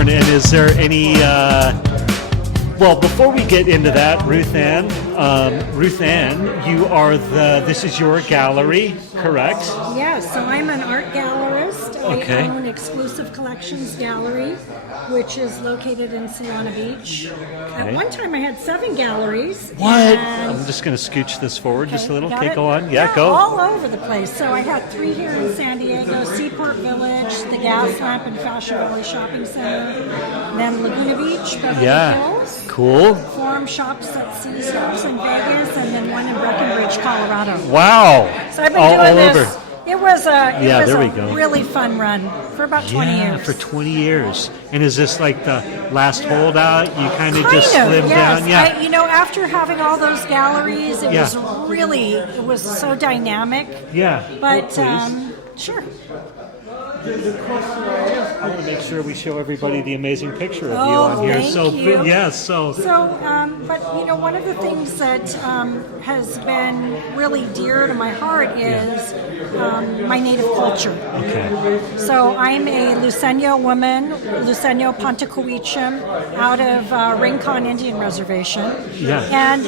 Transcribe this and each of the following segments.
Thorn, and is there any, well, before we get into that, Ruth Ann, you are this is your gallery, correct? Yes, so I'm an art gallerist. Okay. I own Exclusive Collections Gallery, which is located in Solana Beach. At one time I had 7 galleries. What? and- I'm just going to scooch this forward just a little. got Okay, it? go on. Yeah, go. All over the place. So I had 3 here in San Diego, Seaport Village, the Gas Lamp and Fashion Valley Shopping Center, then Laguna Beach, Beverly Hills. Cool. Forum shops at City Steps in Vegas, and then one in Breckenridge, Colorado. Wow. So I've been all doing this. over. It was there we a go. really fun run for about 20 years. For 20 years. And is this like the last holdout? You kind of just slimmed yes. down? Yeah. After having all those galleries, it was so dynamic. Yeah. But, please. sure. The question I want to make sure we show everybody the amazing picture of you Oh, on here. thank you. Yeah, But one of the things that has been really dear to my heart is my native culture. Okay. So I'm a Luceño woman, Luceño Pantacoichim, out of Rincon Indian Reservation. Yeah. And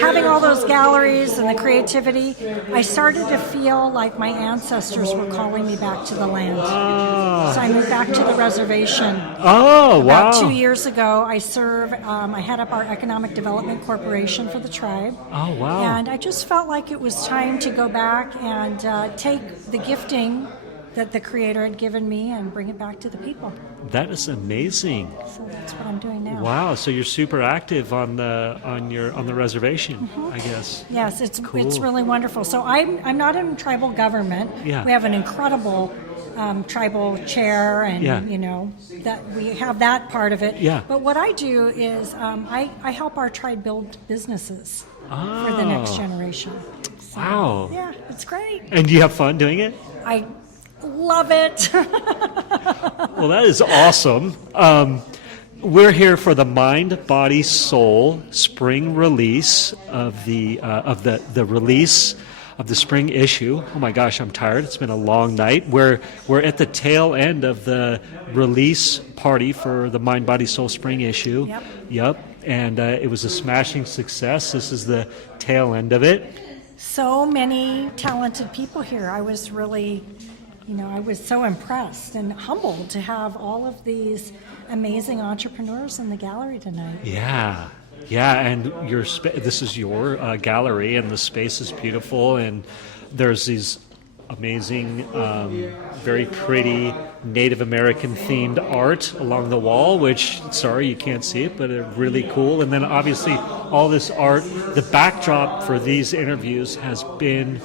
having all those galleries and the creativity, I started to feel like my ancestors were calling me back to the land. So I moved back to the reservation. Oh, wow. About 2 years ago, I head up our Economic Development Corporation for the tribe. Oh, wow. And I just felt like it was time to go back and take the gifting that the Creator had given me and bring it back to the people. That is amazing. So that's what I'm doing now. Wow, so you're super active on the reservation, I guess. Yes, it's Cool. it's really wonderful. So I'm not in tribal government. Yeah. We have an incredible tribal chair, and that we have that part of it. Yeah. But what I do is I help our tribe build businesses for the next generation. So, Wow. Yeah, it's great. And do you have fun doing it? I love it. Well, that is awesome. We're here for the Mind, Body, Soul spring release of the release of the spring issue. Oh my gosh, I'm tired. It's been a long night. We're at the tail end of the release party for the Mind, Body, Soul spring issue. Yep. And it was a smashing success. This is the tail end of it. So many talented people here. I was really, I was so impressed and humbled to have all of these amazing entrepreneurs in the gallery tonight. Yeah, and this is your gallery, and the space is beautiful, and there's these amazing, very pretty Native American themed art along the wall, which, sorry, you can't see it, but they're really cool. And then obviously all this art, the backdrop for these interviews has been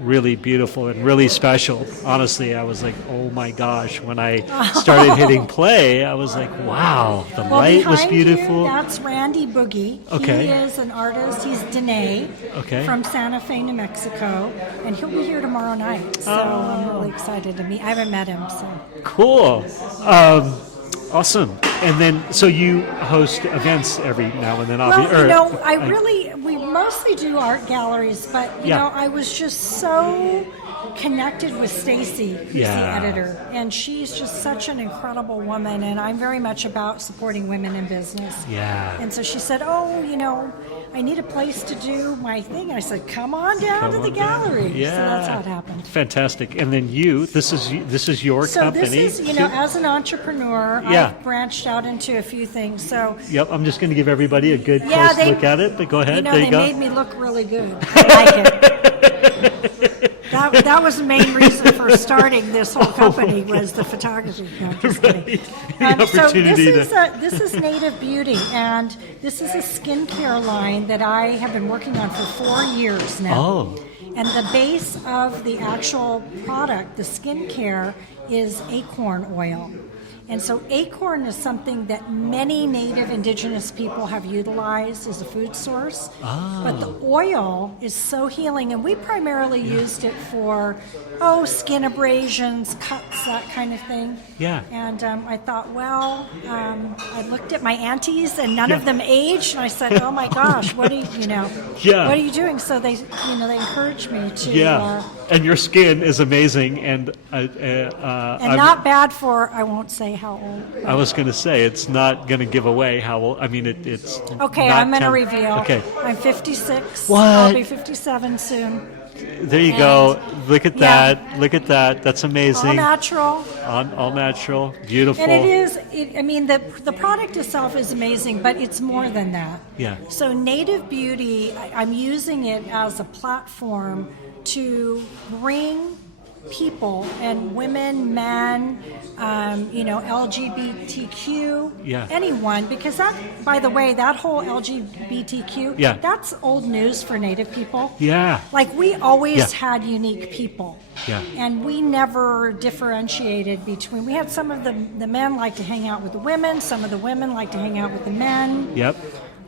really beautiful and really special. Honestly, I was like, oh my gosh, when I started hitting play, I was like, wow, the light was beautiful. You, that's Randy Boogie. Okay. He is an artist. He's Dene from Santa Fe, New Mexico, and he'll be here tomorrow night. So I'm really excited to meet. I haven't met him, so cool. Awesome. And then, so you host events every now and then, obviously. Well, we mostly do art galleries, but, I was just so connected with Stacy, who's the editor, and she's just such an incredible woman, and I'm very much about supporting women in business. Yeah. And so she said, I need a place to do my thing. I said, come on down to the gallery. Yeah. So that's how it happened. Fantastic. And then this is your company. So this is, as an entrepreneur, I've branched out into a few things. So yep, I'm just going to give everybody a good close look at it, but go ahead. There you go. They made me look really good. I like it. That was the main reason for starting this whole company was the photography. No, just kidding. So this is Native Beauty, and this is a skincare line that I have been working on for 4 years now. Oh. And the base of the actual product, the skincare, is acorn oil. And so acorn is something that many native indigenous people have utilized as a food source. But the oil is so healing, and we primarily used it for, skin abrasions, cuts, that kind of thing. Yeah. And I thought, I looked at my aunties, and none of them aged, and I said, oh my gosh, what are you, what are you doing? So they encouraged me to and your skin is amazing, and not bad for, I won't say how old. I was going to say, it's not going to give away how old. I mean, it's Okay, not I'm going to 10 reveal. Okay, I'm 56. What? I'll be 57 soon. there you go. Look at Yeah. that. Look at that. That's amazing. All natural. All natural. Beautiful. And it is, I mean, the product itself is amazing, but it's more than that. Yeah. So Native Beauty, I'm using it as a platform to bring people and women, men, LGBTQ, Yeah. anyone, because that, by the way, that whole LGBTQ, Yeah. that's old news for Native people. Yeah. Like we always Yeah. had unique people. Yeah. And we never differentiated between, we had some of the men like to hang out with the women, some of the women like to hang out with the men. Yep.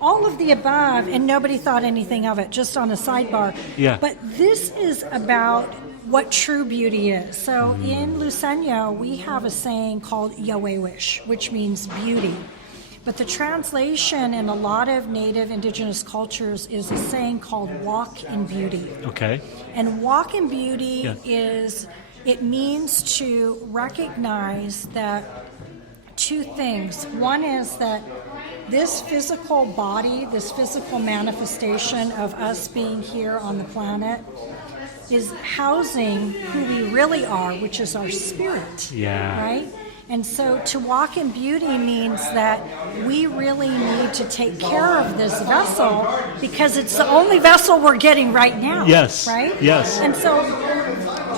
All of the above, and nobody thought anything of it, just on a sidebar. Yeah. But this is about what true beauty is. So in Luceño, we have a saying called Yawewish, which means beauty. But the translation in a lot of Native Indigenous cultures is a saying called walk in beauty. Okay. And walk in beauty Yeah. it means to recognize that two things. One is that this physical body, this physical manifestation of us being here on the planet, is housing who we really are, which is our spirit. Yeah. Right? And so to walk in beauty means that we really need to take care of this vessel because it's the only vessel we're getting right now. Yes. Right? Yes. And so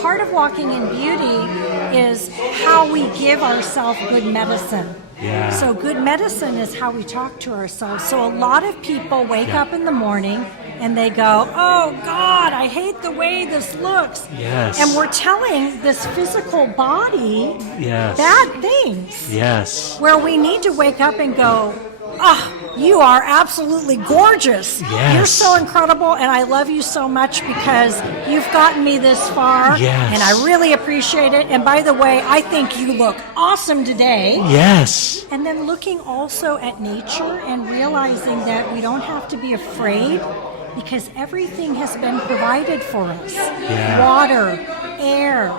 part of walking in beauty is how we give ourselves good medicine. Yeah. So good medicine is how we talk to ourselves. So a lot of people wake up in the morning and they go, oh God, I hate the way this looks. Yes. And we're telling this physical body Yes. bad things. Yes. Where we need to wake up and go, you are absolutely gorgeous. Yes. You're so incredible, and I love you so much because you've gotten me this far. Yes. And I really appreciate it. And by the way, I think you look awesome today. Yes. And then looking also at nature and realizing that we don't have to be afraid because everything has been provided for us. Yeah. Water, air,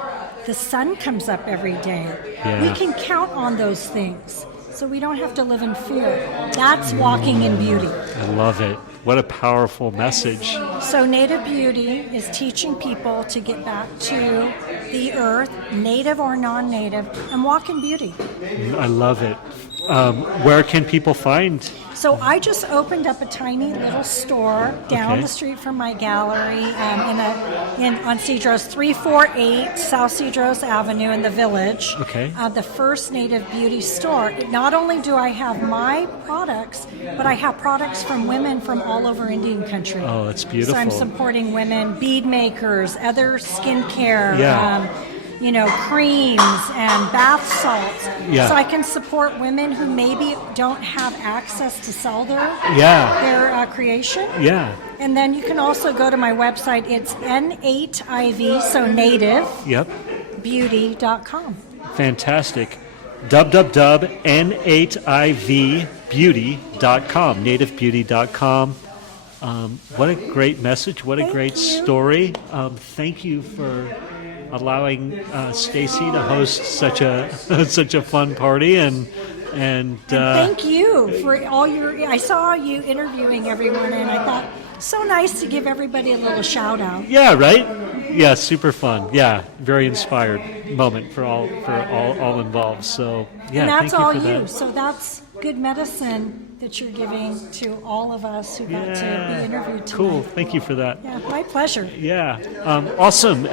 the sun comes up every day. Yeah. We can count on those things. So we don't have to live in fear. That's walking in beauty. I love it. What a powerful message. So Native Beauty is teaching people to get back to the earth, native or non-native, and walk in beauty. I love it. Where can people find? So I just opened up a tiny little store down Okay. the street from my gallery on Cedros, 348 South Cedros Avenue in the Village. Okay. The first Native Beauty store. Not only do I have my products, but I have products from women from all over Indian country. Oh, that's beautiful. So I'm supporting women, bead makers, other skincare. Yeah. Creams and bath salts. Yeah. So I can support women who maybe don't have access to sell their creation. Yeah. And then you can also go to my website. It's N8IV, so native, Yep. beauty.com. Fantastic. www.n8ivbeauty.com, nativebeauty.com. What a great message. What a Thank great you. story. Thank you for allowing Stacy to host such a such a fun party and Thank you for all I saw you interviewing everyone, and I thought, so nice to give everybody a little shout out. yeah, right? Yeah, super fun. Yeah, very inspired moment for all involved. So yeah, And that's thank all you for you. that. So that's good medicine that you're giving to all of us who got to be interviewed tonight. Cool. Thank you for that. Yeah, my pleasure. Yeah. Awesome.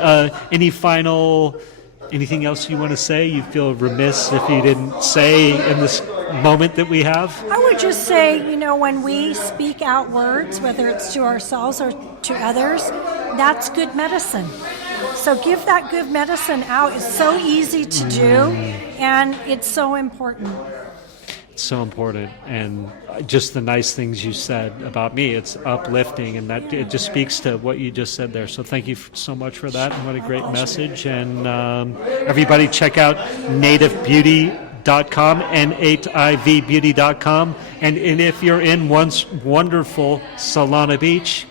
Anything else you want to say? You feel remiss if you didn't say in this moment that we have? I would just say, when we speak out words, whether it's to ourselves or to others, that's good medicine. So give that good medicine out. It's so easy to do, and it's so important. So important, and just the nice things you said about me, it's uplifting, and that it just speaks to what you just said there. So thank you so much for that, and what a great message. And everybody check out nativebeauty.com, N8ivbeauty.com, and if you're in once wonderful Solana Beach,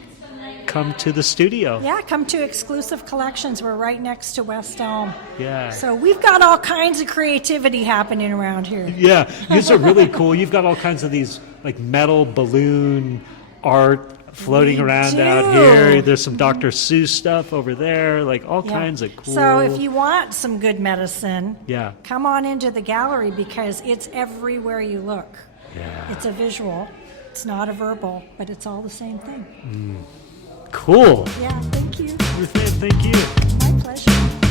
come to the studio. Yeah, come to Exclusive Collections. We're right next to West Elm. Yeah. So we've got all kinds of creativity happening around here. Yeah, these are really cool. You've got all kinds of these like metal balloon art floating We around do. out here. There's some Dr. Seuss stuff over there, like all Yeah. kinds of cool. So if you want some good medicine, Yeah. come on into the gallery because it's everywhere you look. Yeah. It's a visual. It's not a verbal, but it's all the same thing. Cool. Yeah, thank you. Ruth Ann, thank you. My pleasure.